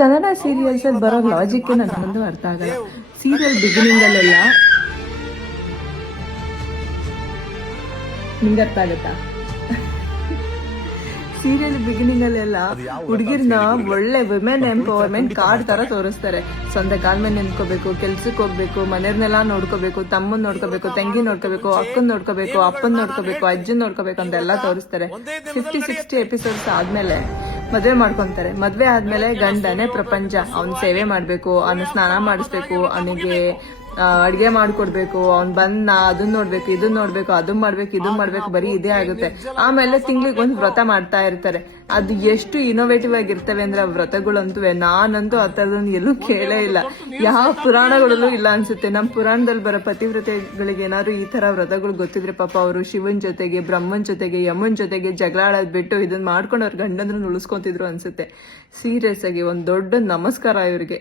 Kannada serials ಅಲ್ಲಿ ಬರೋ logic ನನಗೊಂದು ಅರ್ಥ ಆಗಲ್ಲ. ಸೀರಿಯಲ್ ಬಿಗಿನಿಂಗ್ ಅಲ್ಲೆಲ್ಲ ನಿಂಗೆ ಅರ್ಥ ಆಗತ್ತಾ? ಸೀರಿಯಲ್ ಬಿಗಿನಿಂಗ್ ಅಲ್ಲೆಲ್ಲ ಹುಡುಗಿರ್ನ ಒಳ್ಳೆ ವಿಮೆನ್ ಎಂಪವರ್ಮೆಂಟ್ ಕಾರ್ಡ್ ತರ ತೋರಿಸ್ತಾರೆ. ಸ್ವಂತ ಕಾಲ್ ಮೇಲೆ ನಿಂತ್ಕೋಬೇಕು, ಕೆಲ್ಸಕ್ಕೆ ಹೋಗ್ಬೇಕು, ಮನೆಯವ್ರನ್ನೆಲ್ಲ ನೋಡ್ಕೋಬೇಕು, ತಮ್ಮನ್ ನೋಡ್ಕೋಬೇಕು, ತಂಗಿ ನೋಡ್ಕೋಬೇಕು, ಅಕ್ಕನ್ ನೋಡ್ಕೋಬೇಕು, ಅಪ್ಪನ್ ನೋಡ್ಕೋಬೇಕು, ಅಜ್ಜನ್ ನೋಡ್ಕೋಬೇಕು ಅಂತೆಲ್ಲ ತೋರಿಸ್ತಾರೆ. 50-60 ಎಪಿಸೋಡ್ಸ್ ಆದ್ಮೇಲೆ ಮದ್ವೆ ಮಾಡ್ಕೊಂತಾರೆ. ಮದ್ವೆ ಆದ್ಮೇಲೆ ಗಂಡನೇ ಪ್ರಪಂಚ. ಅವ್ನ್ ಸೇವೆ ಮಾಡ್ಬೇಕು, ಅವ್ನ ಸ್ನಾನ ಮಾಡಿಸ್ಬೇಕು, ಅವನಿಗೆ ಅಡ್ಗೆ ಮಾಡ್ಕೊಡ್ಬೇಕು, ಅವ್ನ್ ಬಂದ ಅದನ್ನ ನೋಡ್ಬೇಕು, ಇದನ್ ನೋಡ್ಬೇಕು, ಅದನ್ ಮಾಡ್ಬೇಕು, ಇದನ್ ಮಾಡ್ಬೇಕು, ಬರೀ ಇದೇ ಆಗುತ್ತೆ. ಆಮೇಲೆ ತಿಂಗ್ಳಿಗೆ ಒಂದ್ ವ್ರತ ಮಾಡ್ತಾ ಇರ್ತಾರೆ. ಅದು ಎಷ್ಟು ಇನೋವೇಟಿವ್ ಆಗಿರ್ತವೆ ಅಂದ್ರೆ ಆ ವ್ರತಗಳಂತೂ. ನಾನಂತೂ ಆ ತರದನ್ನ ಎಲ್ಲೂ ಕೇಳೇ ಇಲ್ಲ, ಯಾವ ಪುರಾಣಗಳಲ್ಲೂ ಇಲ್ಲ ಅನ್ಸುತ್ತೆ. ನಮ್ ಪುರಾಣದಲ್ಲಿ ಬರೋ ಪತಿವ್ರತೆಗಳಿಗೆ ಏನಾದ್ರು ಈ ತರ ವ್ರತಗಳು ಗೊತ್ತಿದ್ರೆ ಪಾಪ ಅವರು ಶಿವನ್ ಜೊತೆಗೆ, ಬ್ರಹ್ಮನ್ ಜೊತೆಗೆ, ಯಮನ್ ಜೊತೆಗೆ ಜಗಳ ಆಡೋದ್ ಬಿಟ್ಟು ಇದನ್ನ ಮಾಡ್ಕೊಂಡು ಅವ್ರ ಗಂಡಂದ್ರನ್ನ ಉಳಿಸ್ಕೊಂತಿದ್ರು ಅನ್ಸುತ್ತೆ. ಸೀರಿಯಸ್ ಆಗಿ ಒಂದ್ ದೊಡ್ಡ ನಮಸ್ಕಾರ ಇವ್ರಿಗೆ.